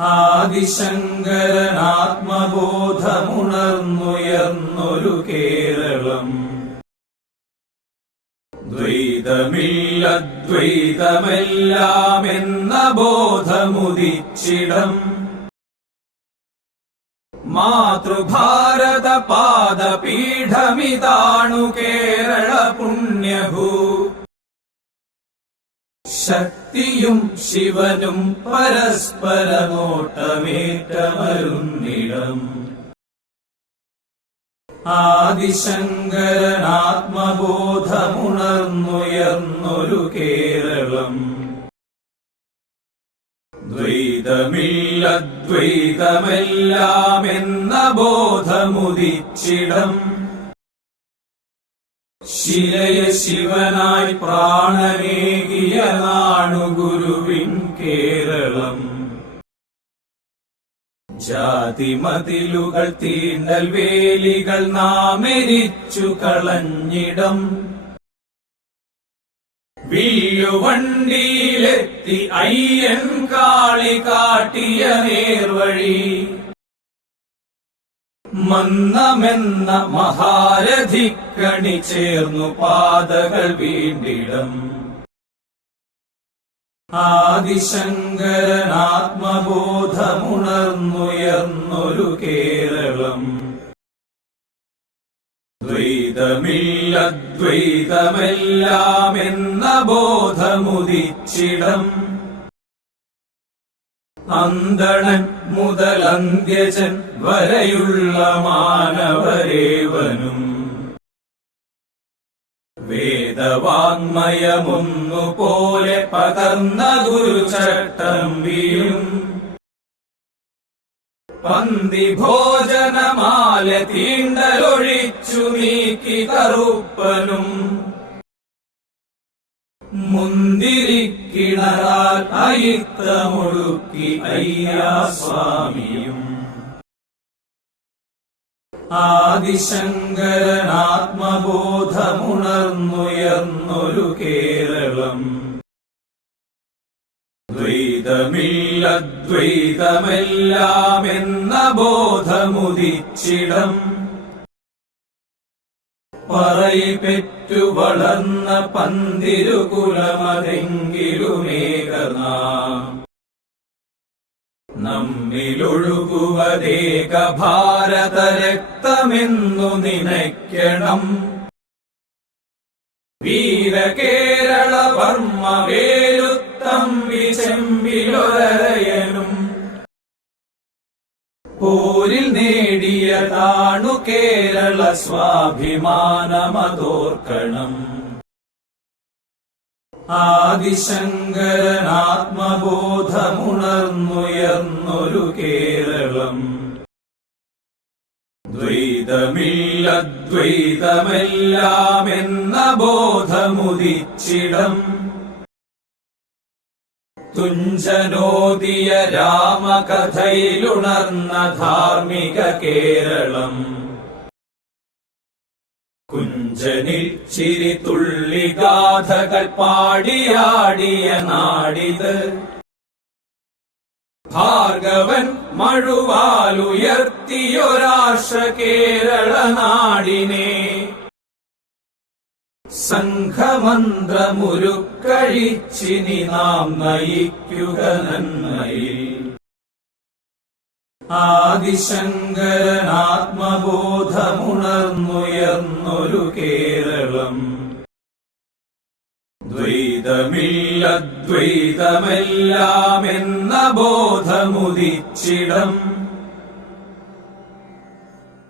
ആദിശങ്കരനാത്മബോധമുണർന്നുയർന്നൊരു കേരളം. ദ്വൈതമില്ലദ്വൈതമെല്ലാമെന്ന ബോധമുദിച്ചിടം. മാതൃഭാരത പാദപീഠമിതാണു കേരള പുണ്യഭൂ. ശക്തിയും ശിവനും പരസ്പരമോട്ടമേറ്റമരുന്നിടം ആദിശങ്കരനാത്മബോധമുണർന്നുയർന്നൊരു കേരളം. ദ്വൈതമില്ലദ്വൈതമെല്ലാമെന്ന ബോധമുദിച്ചിടം. ശിലയ ശിവനായി പ്രാണനേകിയ നാണു ഗുരുവിൻ കേരളം. ജാതിമതിലുകൾ തീണ്ടൽ വേലികൾ നാമരിച്ചു കളഞ്ഞിടം. വില്ലുവണ്ടിയിലെത്തി അയ്യൻ കാളി കാട്ടിയ നേർവഴി. മന്നമെന്ന മഹാരഥിക്കണി ചേർന്നു പാതകൾ വീണ്ടിടം. ആദിശങ്കരനാത്മബോധമുണർന്നുയർന്നൊരു കേരളം. ദ്വൈതമില്ലദ്വൈതമെല്ലാമെന്ന ബോധമുദിച്ചിടം. അന്തണൻ മുതലന്ത്യജൻ വരെയുള്ള മാനവരേവനും. വേദവാങ്മയമൊന്നുപോലെ പകർന്ന ഗുരുചട്ടമ്പിയും. പന്തി ഭോജനമാല തീണ്ടലൊഴിച്ചു നീക്കി കറുപ്പനും. മുന്തിരിക്കിണറാൽ അയിത്തമൊഴുക്കി അയ്യാസ്വാമിയും ആദിശങ്കരനാത്മബോധമുണർന്നുയർന്നൊരു കേരളം. ദ്വൈതമില്ലദ്വൈതമെല്ലാമെന്ന ബോധമുദിച്ചിടം. പറയിപ്പെറ്റു വളർന്ന പന്തിരുകുലമതെങ്കിലുമേകനാം നമ്മിലൊഴുകുവതേക ഭാരത രക്തമെന്നു നിനയ്ക്കണം. വീരകേരള വർമ്മ വേലുത്തം വിചെമ്പിലൊരയനും നേടിയ താണു കേരള സ്വാഭിമാനമതോർക്കണം ആദിശങ്കരനാത്മബോധമുണർന്നുയർന്നൊരു കേരളം. ദ്വൈതമില്ലദ്വൈതമെല്ലാമെന്ന ബോധമുദിച്ചിടം. തുഞ്ചനോദിയ രാമകഥയിലുണർന്ന ധാർമ്മിക കേരളം. കുഞ്ചനിൽ ചിരി തുള്ളി ഗാഥകൾ പാടിയാടിയ നാടിത്. ഭാർഗവൻ മഴുവാലുയർത്തിയൊരാഷ്ട്ര കേരള നാടിനെ സംഘമന്ത്രമുരുക്കഴിച്ചിനി നാം നയിക്കുക നന്മയിൽ. ആദിശങ്കരനാത്മബോധമുണർന്നുയർന്നൊരു കേരളം. ദ്വൈതമില്ലദ്വൈതമെല്ലാമെന്ന ബോധമുദിച്ചിടം.